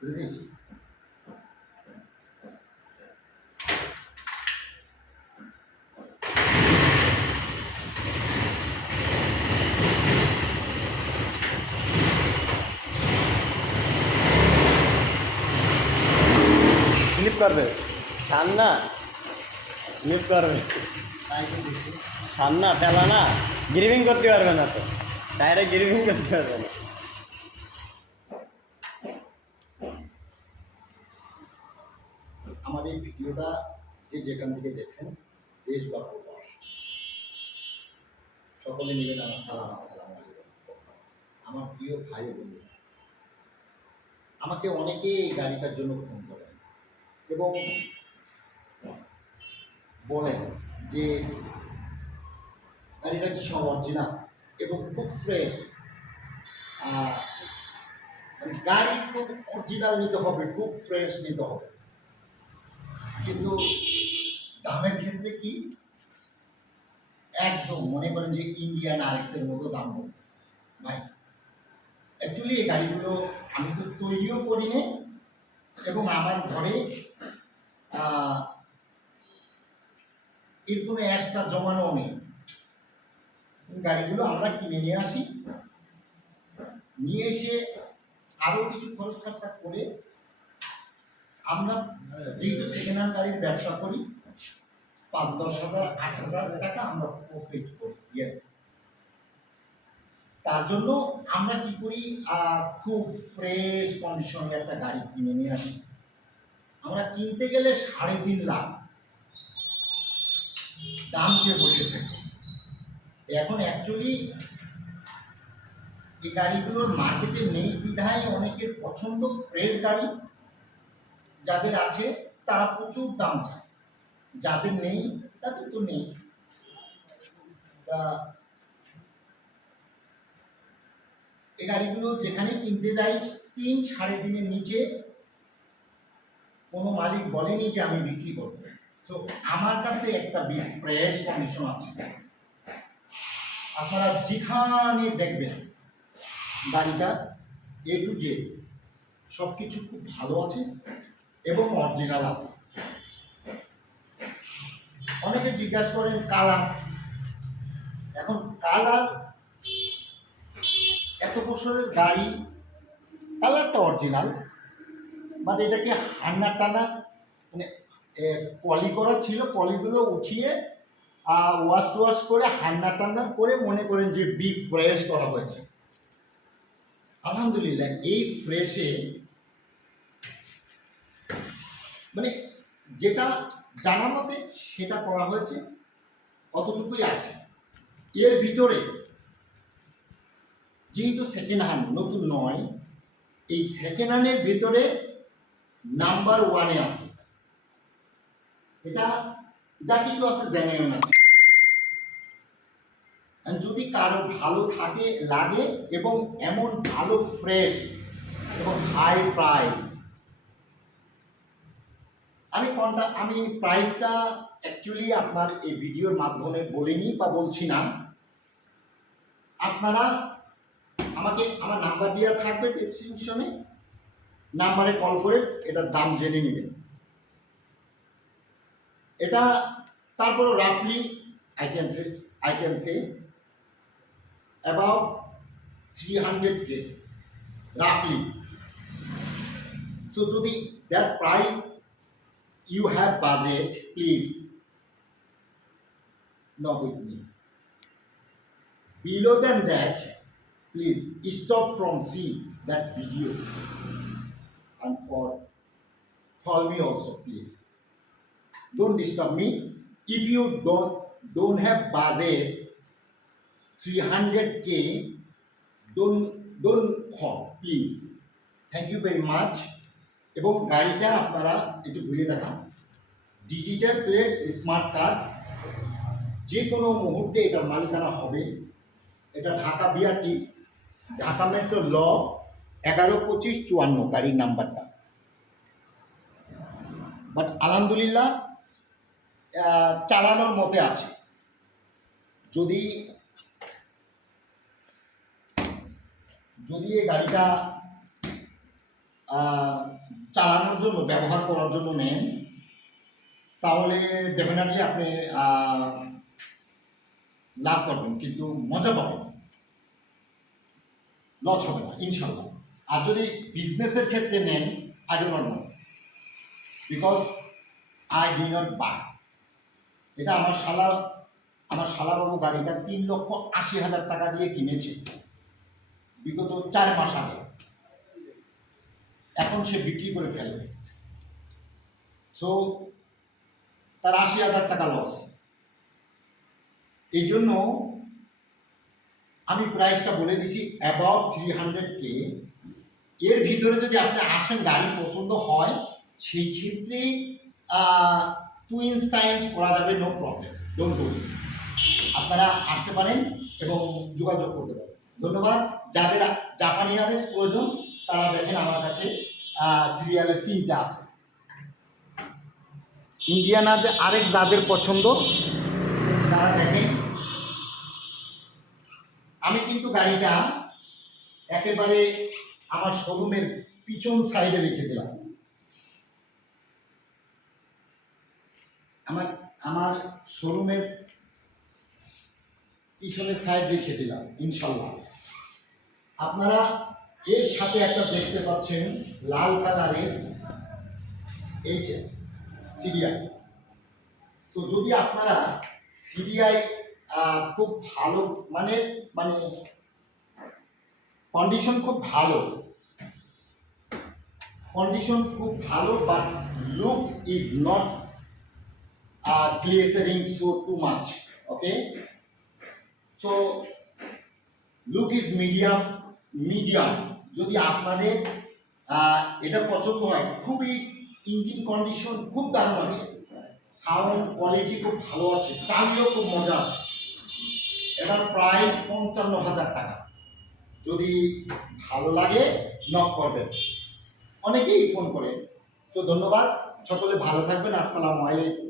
বুঝেছিস? স্লিপ করবে, সান্না স্লিপ করবে, তাইকে দেখি সান্না ঠেলা না, গ্রিভিং করতে পারবে না তো, টায়ারে গ্রিভিং করতে পারবে না। আমার এই ভিডিওটা যে যেখান থেকে দেখছেন, দেশ বা প্রবাস, সকলে নেবেন আমার সালাম, আসসালামু আলাইকুম। আমার প্রিয় ভাই ও বন্ধু, আমাকে অনেকে এই গাড়িটার জন্য ফোন করেন এবং বলেন যে গাড়িটা কি সব অরিজিনাল এবং খুব ফ্রেশ। মানে গাড়ি খুব অরিজিনাল নিতে হবে, খুব ফ্রেশ নিতে হবে, কিন্তু দামের ক্ষেত্রে কি একদম মনে করেন যে ইন্ডিয়ান আরএক্সের মতো দাম হবে ভাই। অ্যাকচুয়ালি এই গাড়িগুলো আমি তো তৈরিও করি নি এবং আমার ঘরে এর কোনো অ্যাশটা জমানো নেই। গাড়িগুলো আমরা কিনে নিয়ে আসি, নিয়ে এসে আরও কিছু খরচ খরচা করে আমরা যেহেতু সেকেন্ড হ্যান্ড গাড়ির ব্যবসা করি, 5-10,000 8,000 টাকা আমরা প্রফিট করি। ইয়েস, তার জন্য আমরা কি করি, খুব ফ্রেশ কন্ডিশনে একটা গাড়ি কিনে নিয়ে আসি। আমরা কিনতে গেলে 3.5 লাখ দাম চেয়ে বসে থাকি। এখন অ্যাকচুয়ালি এই গাড়িগুলোর মার্কেটে নেই বিধায় অনেকের পছন্দ ফ্রেশ গাড়ি, যাদের আছে তারা প্রচুর দাম চায়, যাদের নেই তাদের তো নেই। তা এই গাড়িগুলো যেখানে কিনতে যাই 3-3.5 নিচে কোনো মালিক বলেনি যে আমি বিক্রি করবো। তো আমার কাছে একটা ফ্রেশ কন্ডিশন আছে, আপনারা যেখানে দেখবেন গাড়িটা এ টু জেড সব কিছু খুব ভালো আছে এবং অরিজিনাল আছে। অনেকে জিজ্ঞাসা করেন কালার, এখন কালার এত বছরের গাড়ি কালারটা অরিজিনাল, বাট এটাকে হান্নার টানার মানে পলি করা ছিল, পলিগুলো উঠিয়ে ওয়াশ করে হান্না টান্না করে মনে করেন যে ফ্রেশ করা হয়েছে। আলহামদুলিল্লাহ এই ফ্রেশে মানে যেটা জানা মতে সেটা করা হয়েছে, অতটুকুই আছে। এর ভিতরে যেহেতু সেকেন্ড হ্যান্ড, নতুন নয়, এই সেকেন্ড হ্যান্ডের ভিতরে নাম্বার 1-এ আছে। এটা যা কিছু আছে জেনুইন আছে। যদি কারো ভালো থাকে লাগে এবং এমন ভালো ফ্রেশ এবং হাই প্রাইস, আমি প্রাইসটা অ্যাকচুয়ালি আপনার এই ভিডিওর মাধ্যমে বলিনি বা বলছি না। আপনারা আমাকে আমার নাম্বার দেওয়া থাকবে ডেসক্রিপশনে, নাম্বারে কল করে এটার দাম জেনে নেবেন। এটা তারপরে রাফলি I can say about 300K roughly. So to the that price you have budget, please not with me. Below than that, please stop from see that video and call me also, please. Don't disturb me. If you don't have budget 300K, don't call, please. Thank you very much. এবং গাড়িটা আপনারা একটু ঘুরে দেখান, digital plate smart card, যে কোনো মুহূর্তে এটার মালিকানা হবে। এটা ঢাকা বিআরটি, ঢাকা মেট্রো ল 112554 গাড়ির নাম্বারটা। বাট আলহামদুলিল্লাহ চালানোর মতে আছে। যদি এই গাড়িটা চালানোর জন্য ব্যবহার করার জন্য নেন তাহলে ডেফিনেটলি আপনি লাভ করবেন, কিন্তু মজা পাবেন, লস হবে না ইনশাল্লাহ। আর যদি বিজনেসের ক্ষেত্রে নেন, I do not know, because I did not buy. এটা আমার শালাবাবু গাড়িটা 3,80,000 টাকা দিয়ে কিনেছে বিগত 4 মাস আগে। এখন সে বিক্রি করে ফেলবে, সো তার 80,000 টাকা লস। এই জন্য আমি প্রাইসটা বলে দিছি অ্যাবাউট 300K। এর ভিতরে যদি আপনি আসেন, গাড়ি পছন্দ হয়, সেই ক্ষেত্রে টুইন্স টাইন্স করা যাবে, নো প্রবলেম, ডোন্ট ওয়ারি। আপনারা আসতে পারেন এবং যোগাযোগ করতে পারেন। ধন্যবাদ। যাদের জাপানি আরএক্স প্রয়োজন তারা দেখেন আমার কাছে সিরিয়ালে 3টা আছে। ইন্ডিয়ান আরএক্স যাদের পছন্দ তারা দেখেন। আমি কিন্তু গাড়িটা একেবারে আমার শোরুমের পিছন সাইডে রেখে দিলাম। আমার শোরুমের পিছনের সাইড রেখে দিলাম ইনশাল্লাহ। আপনারা এর সাথে একটা দেখতে পাচ্ছেন লাল কালারের এইচএস সিরিয়াল। তো যদি আপনারা সিরিয়াল খুব ভালো মানে কন্ডিশন খুব ভালো, but look is not glistering so too much, okay. So look is medium. যদি আপনাদের এটা পছন্দ হয়, খুবই ইঞ্জিন কন্ডিশন খুব দারুণ আছে, সাউন্ড কোয়ালিটি খুব ভালো আছে, চালিয়েও খুব মজা আছে। এটার প্রাইস 55,000 টাকা। যদি ভালো লাগে নক করবেন, অনেকেই ফোন করে। তো ধন্যবাদ, সকলে ভালো থাকবেন। আসসালামু আলাইকুম।